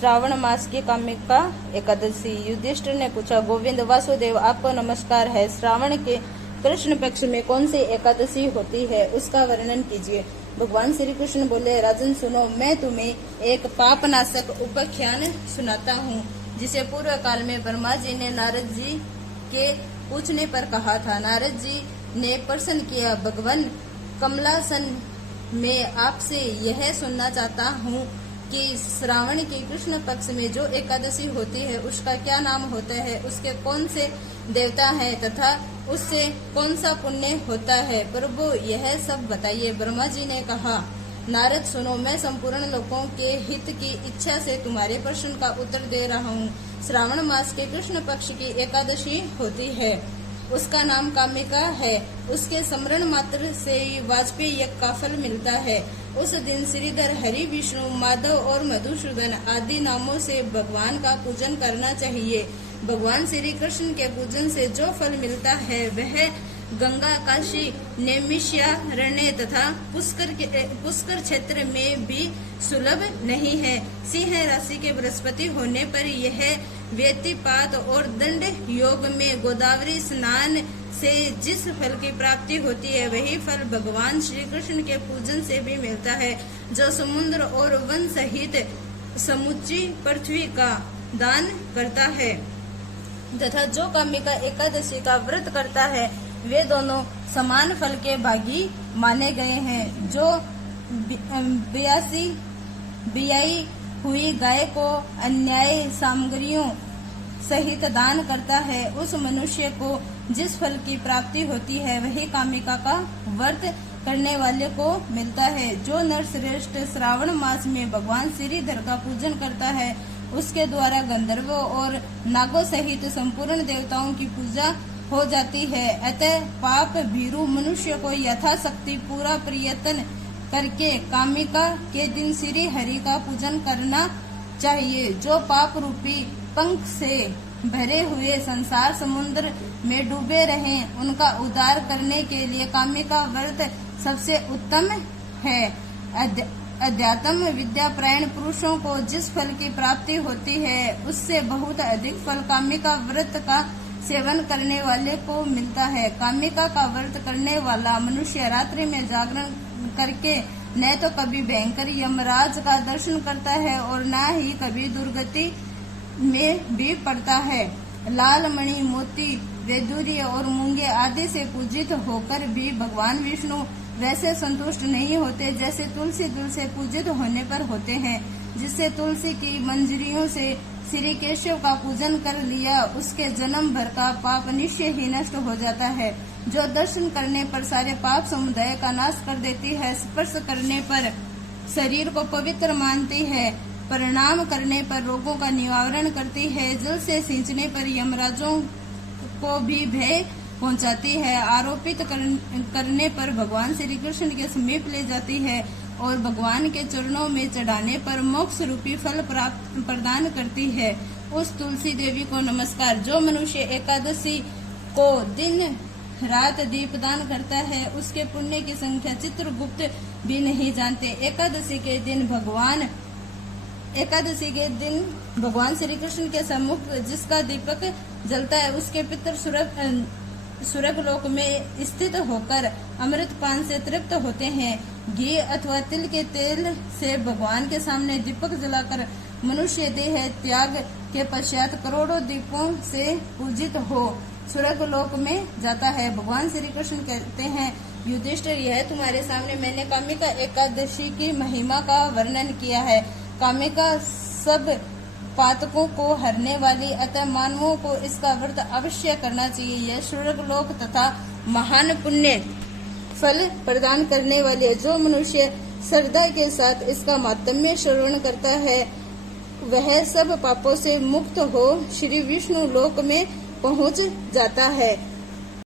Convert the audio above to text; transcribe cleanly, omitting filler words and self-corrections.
श्रावण मास की कामिका एकादशी। युधिष्ठिर ने पूछा, गोविंद वासुदेव आपको नमस्कार है। श्रावण के कृष्ण पक्ष में कौन सी एकादशी होती है, उसका वर्णन कीजिए। भगवान श्री कृष्ण बोले, राजन सुनो, मैं तुम्हें एक पापनाशक उपाख्यान सुनाता हूँ, जिसे पूर्व काल में ब्रह्मा जी ने नारद जी के पूछने पर कहा था। नारद जी ने प्रश्न किया, भगवान कमलासन, मैं आपसे यह सुनना चाहता हूँ कि श्रावण के कृष्ण पक्ष में जो एकादशी होती है उसका क्या नाम होता है, उसके कौन से देवता हैं तथा उससे कौन सा पुण्य होता है, प्रभु यह सब बताइए। ब्रह्मा जी ने कहा, नारद सुनो, मैं संपूर्ण लोगों के हित की इच्छा से तुम्हारे प्रश्न का उत्तर दे रहा हूँ। श्रावण मास के कृष्ण पक्ष की एकादशी होती है, उसका नाम कामिका है। उसके स्मरण मात्र से ही वाजपेयी यज्ञ का फल मिलता है। उस दिन श्रीधर, हरि, विष्णु, माधव और मधुसूदन आदि नामों से भगवान का पूजन करना चाहिए। भगवान श्री कृष्ण के पूजन से जो फल मिलता है वह गंगा, काशी, नैमिषारण्य तथा पुष्कर क्षेत्र में भी सुलभ नहीं है। सिंह राशि के बृहस्पति होने पर यह व्यतिपात और दंड योग में गोदावरी स्नान से जिस फल की प्राप्ति होती है वही फल भगवान श्री कृष्ण के पूजन से भी मिलता है, जो समुद्र और वन सहित समुची पृथ्वी का दान करता है तथा जो कामिका एकादशी का व्रत करता है वे दोनों समान फल के भागी माने गए हैं। जो बियाई हुई गाय को अन्याय सामग्रियों सहित दान करता है, उस मनुष्य को जिस फल की प्राप्ति होती है वही कामिका का व्रत करने वाले को मिलता है। जो नर श्रेष्ठ श्रावण मास में भगवान श्रीधर का पूजन करता है उसके द्वारा गंधर्वों और नागों सहित संपूर्ण देवताओं की पूजा हो जाती है। अतः पाप भीरू मनुष्य को यथाशक्ति पूरा प्रयत्न करके कामिका के दिन श्री हरि का पूजन करना चाहिए। जो पाप रूपी पंख से भरे हुए संसार समुद्र में डूबे रहें, उनका उद्धार करने के लिए कामिका व्रत सबसे उत्तम है। अध्यात्म विद्यापरायण पुरुषों को जिस फल की प्राप्ति होती है उससे बहुत अधिक फल कामिका व्रत का सेवन करने वाले को मिलता है। कामिका का व्रत करने वाला मनुष्य रात्रि में जागरण करके न तो कभी भयंकर यमराज का दर्शन करता है और न ही कभी दुर्गति में भी पड़ता है। लाल मणि, मोती, वैदूर्य और मूंगे आदि से पूजित होकर भी भगवान विष्णु वैसे संतुष्ट नहीं होते जैसे तुलसी दूर से पूजित होने पर होते हैं। जिससे तुलसी की मंजरियों से श्री केशव का पूजन कर लिया, उसके जन्म भर का पाप निश्चय ही नष्ट हो जाता है। जो दर्शन करने पर सारे पाप समुदाय का नाश कर देती है, स्पर्श करने पर शरीर को पवित्र मानती है, प्रणाम करने पर रोगों का निवारण करती है, जल से सींचने पर यमराजों को भी भय पहुंचाती है, आरोपित करने पर भगवान श्री कृष्ण के समीप ले जाती है और भगवान के चरणों में चढ़ाने पर मोक्ष रूपी फल प्रदान करती है, उस तुलसी देवी को नमस्कार। जो मनुष्य एकादशी को दिन रात दीपदान करता है उसके पुण्य की संख्या चित्रगुप्त भी नहीं जानते। एकादशी के दिन भगवान श्री कृष्ण के सम्मुख जिसका दीपक जलता है उसके पितर स्वर्ग लोक में स्थित होकर अमृत पान से तृप्त होते हैं। घी अथवा तिल के तेल से भगवान के सामने दीपक जलाकर मनुष्य देह त्याग के पश्चात करोड़ों दीपों से पूजित हो स्वर्ग लोक में जाता है। भगवान श्री कृष्ण कहते हैं, युधिष्ठिर, यह तुम्हारे सामने मैंने कामिका एकादशी की महिमा का वर्णन किया है। कामिका सब पातकों को हरने वाली, अतः मानवों को इसका व्रत अवश्य करना चाहिए। यह स्वर्ग लोक तथा महान पुण्य फल प्रदान करने वाली है। जो मनुष्य श्रद्धा के साथ इसका माहात्म्य श्रवण करता है वह सब पापों से मुक्त हो श्री विष्णु लोक में पहुंच जाता है।